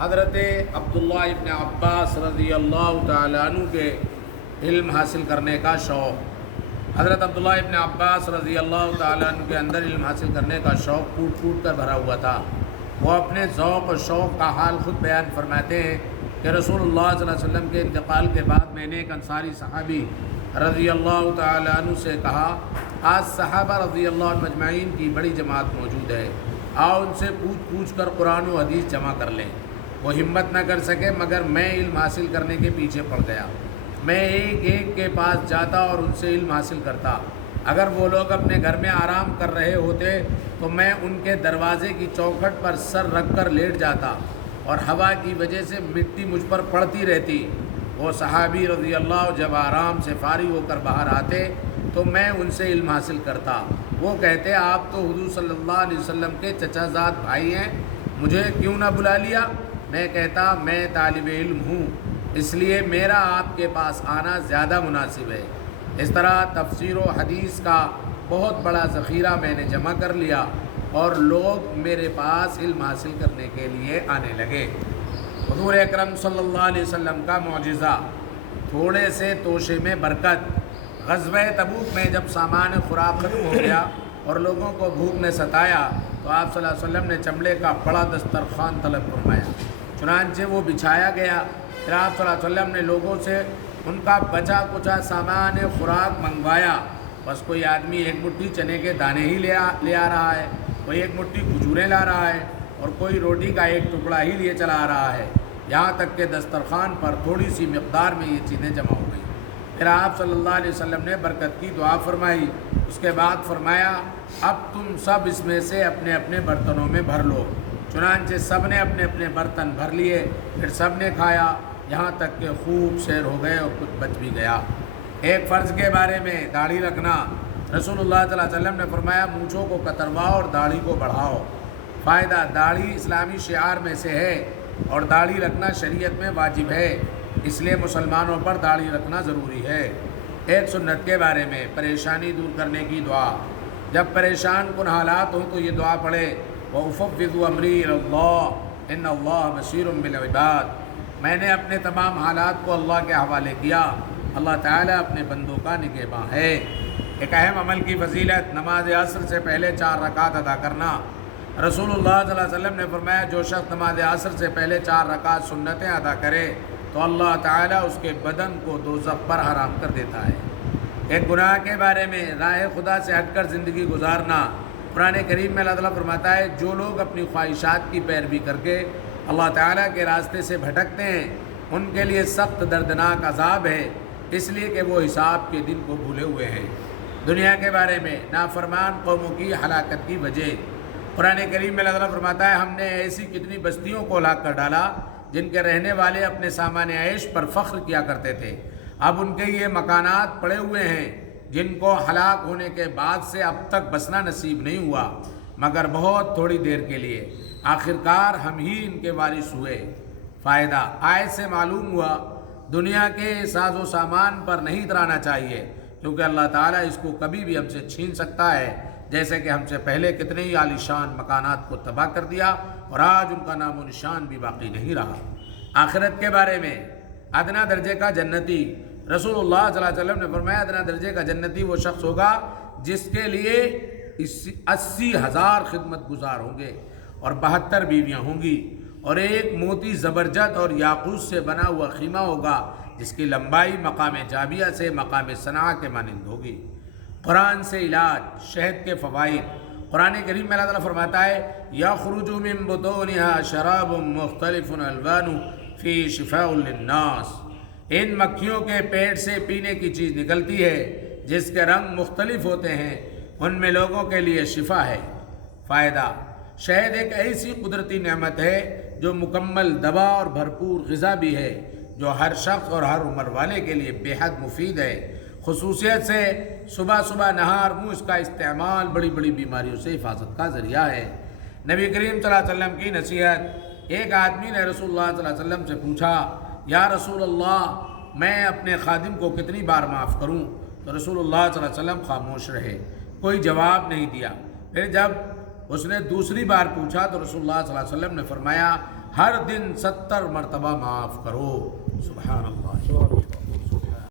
حضرت عبداللہ ابن عباس رضی اللہ تعالیٰ عنہ کے علم حاصل کرنے کا شوق، حضرت عبداللہ ابن عباس رضی اللہ تعالیٰ عنہ کے اندر علم حاصل کرنے کا شوق پھوٹ پھوٹ کر بھرا ہوا تھا۔ وہ اپنے ذوق و شوق کا حال خود بیان فرماتے ہیں کہ رسول اللہ صلی اللہ علیہ وسلم کے انتقال کے بعد میں نے ایک انصاری صحابی رضی اللہ تعالیٰ عنہ سے کہا، آج صحابہ رضی اللہ عنہ مجمعین کی بڑی جماعت موجود ہے، آؤ ان سے پوچھ پوچھ کر قرآن و حدیث جمع کر لیں۔ وہ ہمت نہ کر سکے مگر میں علم حاصل کرنے کے پیچھے پڑ گیا۔ میں ایک ایک کے پاس جاتا اور ان سے علم حاصل کرتا۔ اگر وہ لوگ اپنے گھر میں آرام کر رہے ہوتے تو میں ان کے دروازے کی چوکھٹ پر سر رکھ کر لیٹ جاتا اور ہوا کی وجہ سے مٹی مجھ پر پڑتی رہتی۔ وہ صحابی رضی اللہ جب آرام سے فارغ ہو کر باہر آتے تو میں ان سے علم حاصل کرتا۔ وہ کہتے، آپ تو حضور صلی اللہ علیہ وسلم کے چچا زاد بھائی ہیں، مجھے کیوں نہ بلا لیا؟ میں کہتا، میں طالب علم ہوں، اس لیے میرا آپ کے پاس آنا زیادہ مناسب ہے۔ اس طرح تفسیر و حدیث کا بہت بڑا ذخیرہ میں نے جمع کر لیا اور لوگ میرے پاس علم حاصل کرنے کے لیے آنے لگے۔ حضور اکرم صلی اللہ علیہ وسلم کا معجزہ، تھوڑے سے توشے میں برکت۔ غزوہ تبوک میں جب سامان خوراک ختم ہو گیا اور لوگوں کو بھوک نے ستایا تو آپ صلی اللہ علیہ وسلم نے چمڑے کا بڑا دسترخوان طلب فرمایا، چنانچہ وہ بچھایا گیا۔ پھر آپ صلی اللہ علیہ وسلم نے لوگوں سے ان کا بچا کچا سامان خوراک منگوایا۔ بس کوئی آدمی ایک مٹھی چنے کے دانے ہی لے آ رہا ہے، کوئی ایک مٹھی کھجوریں لا رہا ہے اور کوئی روٹی کا ایک ٹکڑا ہی لیے چلا آ رہا ہے، یہاں تک کہ دسترخوان پر تھوڑی سی مقدار میں یہ چیزیں جمع ہو گئیں۔ پھر آپ صلی اللہ علیہ وسلم نے برکت کی دعا فرمائی، اس کے بعد فرمایا، اب تم سب اس میں سے اپنے اپنے برتنوں میں بھر لو۔ چنانچہ سب نے اپنے اپنے برتن بھر لیے، پھر سب نے کھایا، یہاں تک کہ خوب سیر ہو گئے اور کچھ بچ بھی گیا۔ ایک فرض کے بارے میں، داڑھی رکھنا، رسول اللہ صلی اللہ علیہ وسلم نے فرمایا، مونچھوں کو کترواؤ اور داڑھی کو بڑھاؤ۔ فائدہ، داڑھی اسلامی شعار میں سے ہے اور داڑھی رکھنا شریعت میں واجب ہے، اس لیے مسلمانوں پر داڑھی رکھنا ضروری ہے۔ ایک سنت کے بارے میں، پریشانی دور کرنے کی دعا۔ جب پریشان کن حالات ہوں تو یہ دعا پڑھے، وَأُفَوِّضُ أَمْرِي إِلَى اللَّهِ إِنَّ اللَّهَ بَصِيرٌ بِالْعِبَادِ۔ میں نے اپنے تمام حالات کو اللہ کے حوالے کیا، اللہ تعالیٰ اپنے بندوں کا نگہباں ہے۔ ایک اہم عمل کی فضیلت، نماز عصر سے پہلے 4 رکعت ادا کرنا۔ رسول اللہ صلی اللہ علیہ وسلم نے فرمایا، جو شخص نماز عصر سے پہلے 4 رکعت سنتیں ادا کرے تو اللہ تعالیٰ اس کے بدن کو دوزخ پر حرام کر دیتا ہے۔ ایک گناہ کے بارے میں، راہ خدا سے ہٹ کر زندگی گزارنا۔ قرآن کریم میں اللہ تعالیٰ فرماتا ہے، جو لوگ اپنی خواہشات کی پیروی کر کے اللہ تعالیٰ کے راستے سے بھٹکتے ہیں ان کے لیے سخت دردناک عذاب ہے، اس لیے کہ وہ حساب کے دن کو بھولے ہوئے ہیں۔ دنیا کے بارے میں، نافرمان قوموں کی ہلاکت کی وجہ۔ قرآن کریم میں اللہ تعالیٰ فرماتا ہے، ہم نے ایسی کتنی بستیوں کو ہلاک کر ڈالا جن کے رہنے والے اپنے سامان عیش پر فخر کیا کرتے تھے، اب ان کے یہ مکانات پڑے ہوئے ہیں جن کو ہلاک ہونے کے بعد سے اب تک بسنا نصیب نہیں ہوا مگر بہت تھوڑی دیر کے لیے، آخرکار ہم ہی ان کے وارث ہوئے۔ فائدہ، آیت سے معلوم ہوا دنیا کے ساز و سامان پر نہیں اترانا چاہیے کیونکہ اللہ تعالیٰ اس کو کبھی بھی ہم سے چھین سکتا ہے، جیسے کہ ہم سے پہلے کتنے ہی عالی شان مکانات کو تباہ کر دیا اور آج ان کا نام و نشان بھی باقی نہیں رہا۔ آخرت کے بارے میں، ادنا درجے کا جنتی، رسول اللہ صلی اللہ علیہ وسلم نے فرمایا، ادنا درجے کا جنتی وہ شخص ہوگا جس کے لیے 80,000 خدمت گزار ہوں گے اور 72 بیویاں ہوں گی اور ایک موتی زبرجد اور یاقوت سے بنا ہوا خیمہ ہوگا جس کی لمبائی مقام جابیہ سے مقام صنعاء کے مانند ہوگی۔ قرآن سے علاج، شہد کے فوائد۔ قرآن کریم میں اللہ تعالیٰ فرماتا ہے، یخرج من بطونها شراب مختلف الوانه فیہ شفاء للناس۔ ان مکھیوں کے پیٹ سے پینے کی چیز نکلتی ہے جس کے رنگ مختلف ہوتے ہیں، ان میں لوگوں کے لیے شفا ہے۔ فائدہ، شہد ایک ایسی قدرتی نعمت ہے جو مکمل دوا اور بھرپور غذا بھی ہے، جو ہر شخص اور ہر عمر والے کے لیے بے حد مفید ہے۔ خصوصیت سے صبح صبح نہار منہ اس کا استعمال بڑی بڑی بیماریوں سے حفاظت کا ذریعہ ہے۔ نبی کریم صلی اللہ علیہ وسلم کی نصیحت۔ ایک آدمی نے رسول اللہ صلی اللہ علیہ وسلم سے پوچھا، یا رسول اللہ، میں اپنے خادم کو کتنی بار معاف کروں؟ تو رسول اللہ صلی اللہ علیہ وسلم خاموش رہے، کوئی جواب نہیں دیا۔ پھر جب اس نے دوسری بار پوچھا تو رسول اللہ صلی اللہ علیہ وسلم نے فرمایا، ہر دن 70 مرتبہ معاف کرو. سبحان اللہ.